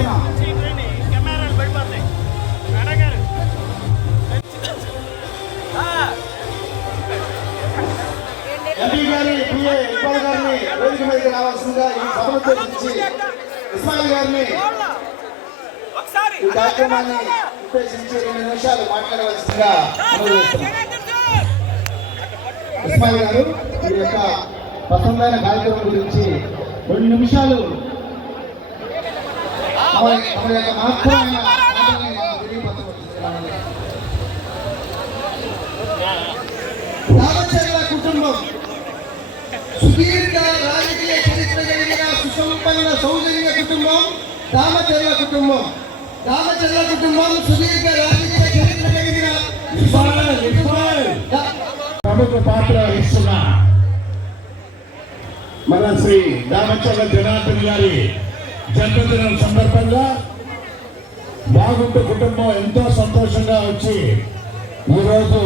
చేస్తున్నాం. ఎంపీ గారి పిఏ ఇక్బాల్ గారిని వేదిక మీదకి రావాల్సిందిగా ఈ సభను ఉద్దేశించి ఇస్మాయిల్ గారిని ఈ కార్యక్రమాన్ని ఉద్దేశించి 2 నిమిషాలు మాట్లాడవలసిందిగా అనుమతిస్తున్నాం. ఇస్మాయిల్ గారు ఈ యొక్క పసందైన కార్యక్రమం గురించి 2 నిమిషాలు తమ యొక్క మహత్తరమైన మాటల్ని తెలియపరచవలసిందిగా. రామచంద్ర కుటుంబం సుదీర్ఘ రాజకీయ చరిత్ర కలిగిన సుసంపన్న సౌజన్య కుటుంబం రామచంద్ర కుటుంబం. రామచంద్ర కుటుంబం సుదీర్ఘ రాజకీయ చరిత్ర కలిగిన ప్రముఖ పాత్ర వహిస్తున్న మన శ్రీ రామచంద్ర జనార్దన్ గారి జన్మదినం సందర్భంగా బాగుంట కుటుంబం ఎంతో సంతోషంగా వచ్చి ఈరోజు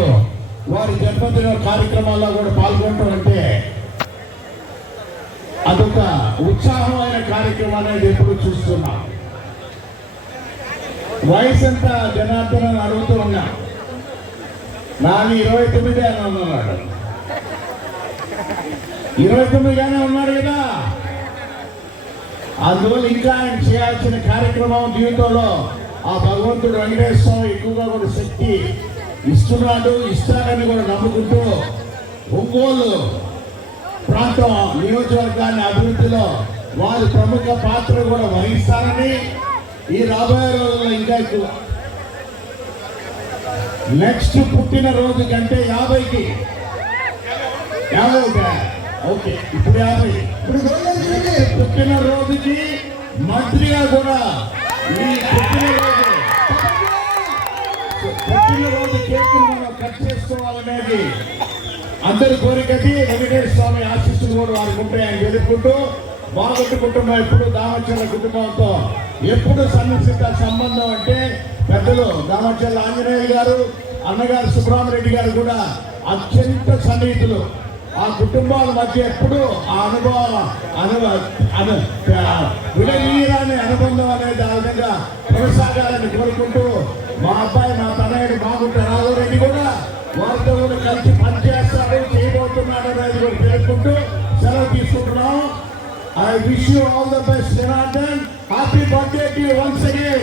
వారి జన్మదిన కార్యక్రమాల్లో కూడా పాల్గొనడం అంటే అదొక ఉత్సాహమైన కార్యక్రమం అనేది ఎప్పుడు చూస్తున్నాం. వయసు ఎంత జనార్దన్ అడుగుతూ ఉన్నా, నాని 29 అని ఉన్నాడు. 29గానే ఉన్నాడు కదా. అందువల్ల ఇంకా ఆయన చేయాల్సిన కార్యక్రమం జీవితంలో ఆ భగవంతుడు వెంకటేశ్వర స్వామి ఎక్కువగా కూడా శక్తి ఇస్తాడని కూడా నమ్ముకుంటూ ఒంగోలు ప్రాంతం నియోజకవర్గాన్ని అభివృద్ధిలో వారి ప్రముఖ పాత్ర కూడా వహిస్తారని ఈ రాబోయే రోజుల్లో ఇంకా ఎక్కువ నెక్స్ట్ పుట్టిన రోజు కంటే 50కి ఓకే ఇప్పుడు 50 పుట్టిన రోజుకి మంత్రిగా కూడా ఈ పుట్టినరోజు కేక్ మనం కట్ చేసుకోవాలనేది అందరి కోరికది. వెంకటేశ్వర స్వామి ఆశీస్సులు కూడా వారికి ఉంటాయని తెలుపుకుంటూ బాగుంటు కుటుంబం ఎప్పుడు దామచర్ల కుటుంబంతో ఎప్పుడు సన్నిహిత సంబంధం అంటే పెద్దలు దామచర్ల ఆంజనేయులు గారు, అన్నగారు సుబ్రహ్మరెడ్డి గారు కూడా అత్యంత సన్నిహితులు. ఆ కుటుంబాల మధ్య ఎప్పుడు ఆ విడదీయరాని అనుబంధం అనేది ఆ విధంగా కొనసాగాలని కోరుకుంటూ మా అబ్బాయి మా తనయుడు బాగుంటే రాఘవరెడ్డి కూడా వారితో కూడా కలిసి పనిచేస్తాడు, చేయబోతున్నాడు అనేది కూడా తెలుపుకుంటూ సెలవు తీసుకుంటున్నాం. I wish you all the best, Janardhan. Happy birthday to you once again.